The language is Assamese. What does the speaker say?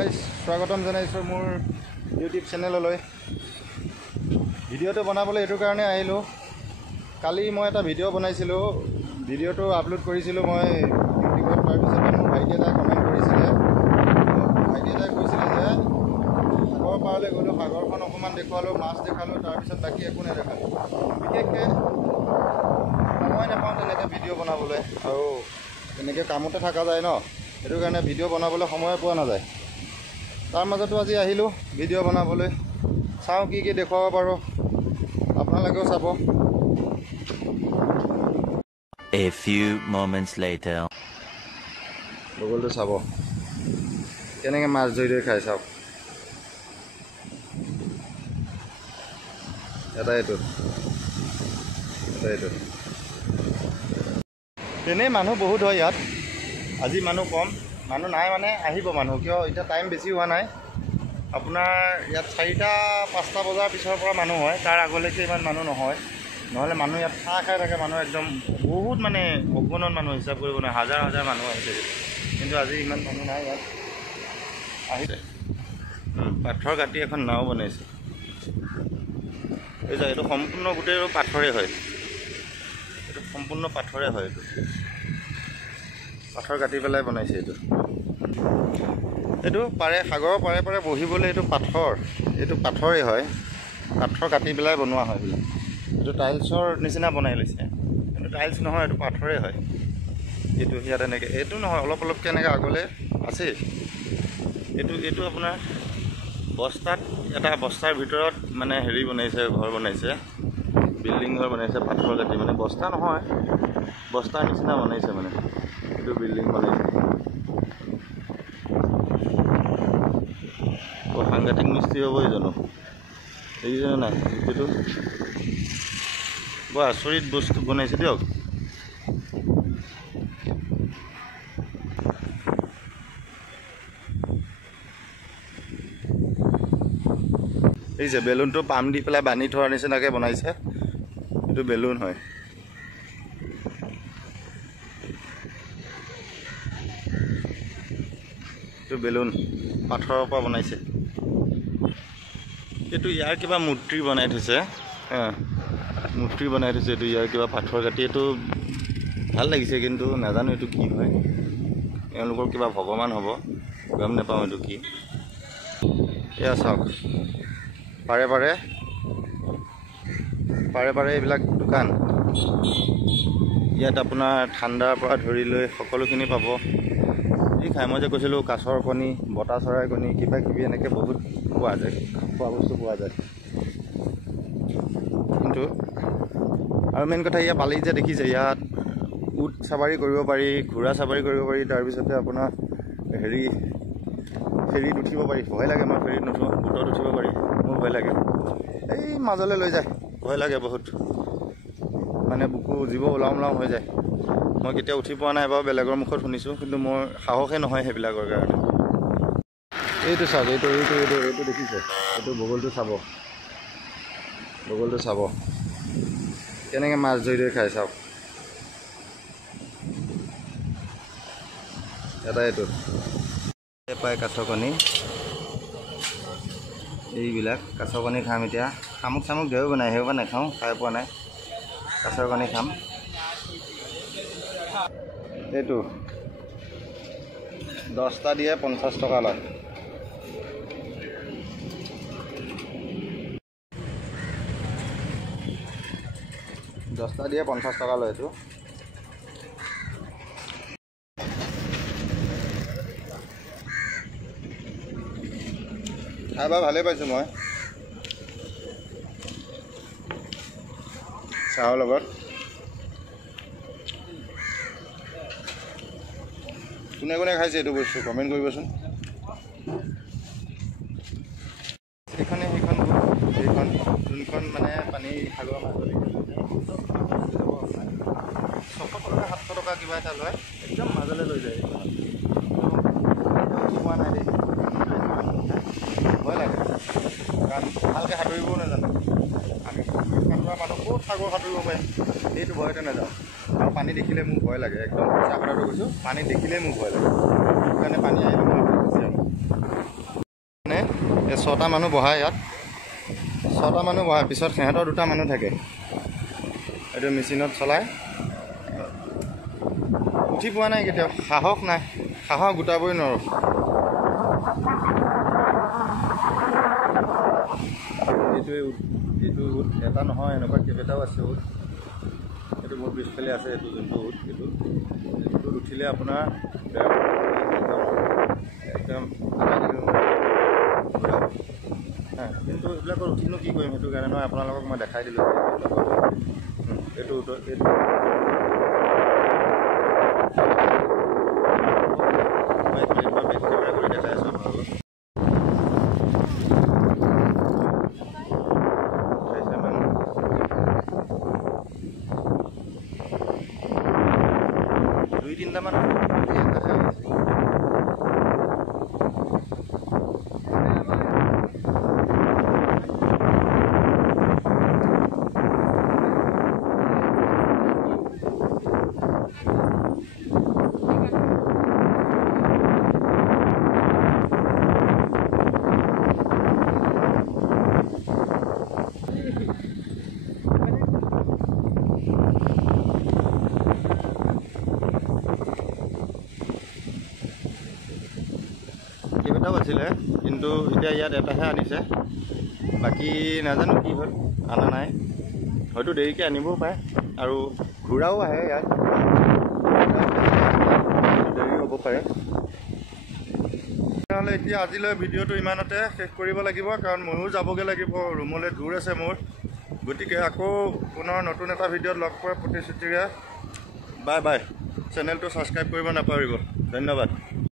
গাইজ স্বাগতম জনাইছোঁ মোৰ ইউটিউব চেনেললৈ। ভিডিঅ'টো বনাবলৈ এইটো কাৰণে আহিলোঁ, কালি মই এটা ভিডিঅ' বনাইছিলোঁ, ভিডিঅ'টো আপলোড কৰিছিলোঁ মই ইউটিউবত। তাৰপিছতে মোৰ ভাইটি এটাই কমেণ্ট কৰিছিলে, ভাইটি এটাই কৈছিলে যে সাগৰ পাৰলৈ গ'লোঁ, সাগৰখন অকণমান দেখুৱালোঁ, মাছ দেখালোঁ, তাৰপিছত বাকী একো নেদেখালোঁ। বিশেষকৈ সময় নাপাওঁ তেনেকৈ ভিডিঅ' বনাবলৈ, আৰু তেনেকৈ কামতে থকা যায় ন, সেইটো কাৰণে ভিডিঅ' বনাবলৈ সময় পোৱা নাযায়। তাৰ মাজতো আজি আহিলোঁ ভিডিঅ' বনাবলৈ, চাওঁ কি কি দেখুৱাব পাৰোঁ, আপোনালোকেও চাব। A few moments later. বগলটো চাব কেনেকৈ মাছ ধৰি খাই, চাওক। এইটো তেনেই মানুহ বহুত হয় ইয়াত, আজি মানুহ কম, মানুহ নাই মানে আহিব মানুহ, কিয় এতিয়া টাইম বেছি হোৱা নাই। আপোনাৰ ইয়াত 4-5টা বজাৰ পিছৰ পৰা মানুহ হয়, তাৰ আগলৈকে ইমান মানুহ নহয়। নহ'লে মানুহ ইয়াত চাহ খাই থাকে, মানুহ একদম বহুত, মানে অগণন মানুহ, হিচাপ কৰিব নোৱাৰে, হাজাৰ হাজাৰ মানুহ আহিছে। কিন্তু আজি ইমান মানুহ নাই ইয়াত, আহিছে। পাথৰ কাটি এখন নাও বনাইছে, এই যে এইটো সম্পূৰ্ণ গোটেই পাথৰে হয়, এইটো সম্পূৰ্ণ পাথৰে হয়, এইটো পাথৰ কাটি পেলাই বনাইছে। এইটো পাৰে সাগৰৰ পাৰে পাৰে বহিবলৈ, এইটো পাথৰেই হয়, পাথৰ কাটি পেলাই বনোৱা হয় বোলে। এইটো টাইলছৰ নিচিনা বনাই লৈছে, কিন্তু টাইলছ নহয়, এইটো পাথৰেই হয়। এইটো ইয়াত এনেকৈ, এইটো নহয়, অলপ অলপকৈ এনেকৈ আগলৈ আছেই। এইটো আপোনাৰ এটা বস্তাৰ ভিতৰত মানে হেৰি বনাইছে, ঘৰ বনাইছে, বিল্ডিং ঘৰ বনাইছে, পাথৰ কাটি, মানে বস্তা নহয়, বস্তাৰ নিচিনা বনাইছে, মানে এইটো বিল্ডিং বনাইছে। সাংঘাতিক মিস্ত্ৰী হ'বই জানো, দেখিছেনে নাই? এইটো বৰ আচৰিত বস্তু বনাইছে দিয়ক। এই যে বেলুনটো পাম দি পেলাই বান্ধি থোৱাৰ নিচিনাকৈ বনাইছে, এইটো বেলুন হয়। এইটো বেলুন পাথৰৰ পৰা বনাইছে। এইটো ইয়াৰ কিবা মূৰ্তি বনাই থৈছে, মূৰ্তি বনাই থৈছে, এইটো ইয়াৰ কিবা পাথৰ কাটি, এইটো ভাল লাগিছে, কিন্তু নাজানো এইটো কি হয়, এওঁলোকৰ কিবা ভগৱান হ'ব, গম নাপাওঁ এইটো কি। এয়া চাওক, পাৰে পাৰে এইবিলাক দোকান, ইয়াত আপোনাৰ ঠাণ্ডাৰ পৰা ধৰি লৈ সকলোখিনি পাব। এই খাই মই যে কৈছিলোঁ, কাছৰ কণী, বতা চৰাই কণী, কিবা কিবি এনেকৈ বহুত পোৱা যায়, খোৱা বস্তু পোৱা যায়। কিন্তু আৰু মেইন কথা, ইয়াত পালি যে দেখিছে, ইয়াত উট চাবাৰী কৰিব পাৰি, ঘোঁৰা চাবাৰী কৰিব পাৰি, তাৰপিছতে আপোনাৰ ফেৰীত উঠিব পাৰি। ভয় লাগে, মই ফেৰীত নুঠোঁ, বোটত উঠিব পাৰি, মোৰ ভয় লাগে। এই মাজলৈ লৈ যায়, ভয় লাগে বহুত, মানে বুকু জীৱ ওলাও হৈ যায়। মই কেতিয়াও উঠি পোৱা নাই, বাৰু বেলেগৰ মুখত শুনিছোঁ, কিন্তু মোৰ সাহসে নহয় সেইবিলাকৰ কাৰণে। এইটো চাওক, এইটো দেখিছে, এইটো বগলটো চাব কেনেকৈ মাছ ধৰি খাই, চাওক। এইটো পায় কাছ কণী, এইবিলাক কাছ কণী খাম এতিয়া। শামুক ঢেৰ বনাই, সেইবোৰ নাখাওঁ, খাই পোৱা নাই। কাছৰ কণী খাম। এইটো 10টা দিয়ে 50 টকা লয়। দিয়ে 50 টকা লয় এইটো। খাই বাৰু ভালেই পাইছোঁ মই, চাহৰ লগত। কোনে কোনে খাইছে এইটো বস্তু কমেণ্ট কৰিবচোন। সেইখন যোনখন মানে পানী সাগৰৰ মাজলৈ 600 টকা 700 টকা কিবা এটা লয়, একদম মাজলৈ লৈ যায়। পোৱা নাই দেই, ভয় লাগে, কাৰণ ভালকৈ সাঁতুৰিবও নাজানো আমি। সাঁতোৰা মানুহ ক'ত সাগৰ সাঁতুৰিব পাৰিম, সেইটো ভয়তে নাযাওঁ। আৰু পানী দেখিলে মোৰ ভয় লাগে, একদম সঁচা কথাটো কৈছোঁ, পানী দেখিলেই মোৰ ভয় লাগে, সেইকাৰণে পানী আহিলে মই গুচি আহোঁ। এই 6টা মানুহ বহাই ইয়াত 6টা মানুহ বহাই পিছত সিহঁতৰ 2টা মানুহ থাকে এইটো মেচিনত চলাই উঠি পোৱা নাই কেতিয়াও সাহস নাই সাহস গোটাবই নোৱাৰোঁ এইটো এটা নহয় এনেকুৱা কেইবাটাও আছে এইটো মোৰ পিছফালে আছে এইটো যোনটো এইটোত উঠিলে আপোনাৰ একদম কিন্তু এইবিলাকৰ উঠিনো কি কৰিম সেইটো কাৰণে মই আপোনালোকক মই দেখাই দিলোঁ এইটো মই কেমেৰা কৰি দেখাই আছোঁ আপোনালোকক দুই তিনিটামান কেইবাটাও আছিলে কিন্তু এতিয়া ইয়াত এটাহে আনিছে বাকী নাজানো কি হ'ল আনা নাই হয়তো দেৰিকৈ আনিবও পাৰে আৰু ঘূৰাও আহে ইয়াত দেৰি হ'ব পাৰে তেতিয়াহ'লে এতিয়া আজিলৈ ভিডিঅ'টো ইমানতে শেষ কৰিব লাগিব কাৰণ ময়ো যাবগৈ লাগিব ৰুমলৈ দূৰ আছে মোৰ গতিকে আকৌ পুনৰ নতুন এটা ভিডিঅ'ত লগ পোৱাৰ প্ৰতিশ্ৰুতিৰে বাই বাই চেনেলটো ছাবস্ক্ৰাইব কৰিব নাপাহৰিব ধন্যবাদ